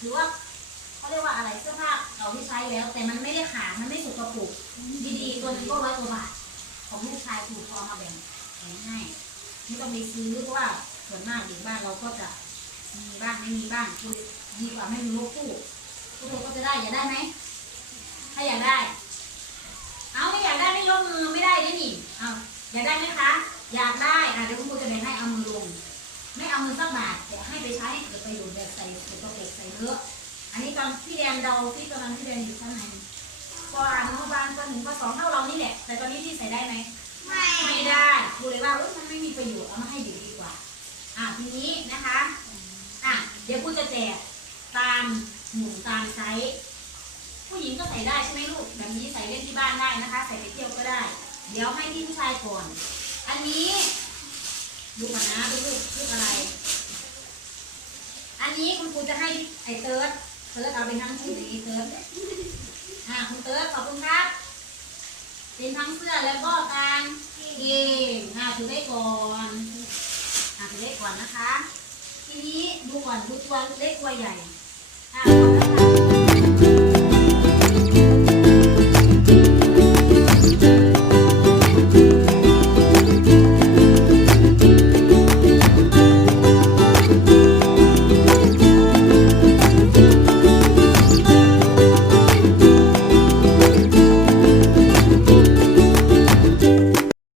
หรือว่าเขาเรียกว่าอะไรเสื้อผ้าเราที่ใช้แล้ว แต่มันไม่ได้ขาดมันไม่สกปรกดีๆตัวนึงก็ร้อยกว่าบาทของลูกชายถูกพอมาแบ่งแบ่งให้ไม่ต้องไปซื้อเพราะว่าส่วนมากเด็กบ้านเราก็จะมีบ้างไม่มีบ้างคือดีกว่าไม่มีลูกคู่ทุกคนก็จะได้อยากได้ไหมถ้าอยากได้ เอาไม่อยากได้ไม่ยกมือไม่ได้ไดินี่เอาอยากได้ไหมคะ อยากได้อะเดี๋ยวคุณครูจะแบ่งให้เอามือลง ไม่เอามือสักบาทแต่ให้ไปใช้เประโยชน์แบบใส่ใส่กระเป๋ใส่เลอะอันนี้ตอนพี่แดนเราที่ตอนนั้นพี่แดนอยู่ชั้นไหนปอนุบาลปหนึ่งปสองเท่าเรานี่แหละ แต่ตอนนี้พี่ใส่ได้ไหมไม่ไม่ได้ครูเลยว่ามันไม่มีประโยชน์เอามาให้เด็กดีกว่า อะทีนี้นะคะอะเดี๋ยวครูจะแจกตามหมู่ตามไซส์ผู้หญิงก็ใส่ได้ใช่ไหมลูกแบบนี้ใส่เล่นที่บ้านได้นะคะ ใส่ไปเที่ยวก็ได้ เดี๋ยวให้ที่ผู้ชายก่อน อันนี้ดูก่อนนะดูลูกลูกอะไร อั นนี้คุณครูจะให้ไอเติร์ดเติร์ดเอาไปทั้งชุดนี้เติร์ดอ่าคุณเติร์ดขอบคุณครับ เป็นทั้งเสื้อแล้วก็การเกงอ่าถือได้ก่อนอ่าถือได้ก่อนนะคะ ทีนี้ดูก่อนดูตัวเล็กตัวใหญ่อ่าก่อนนะคะ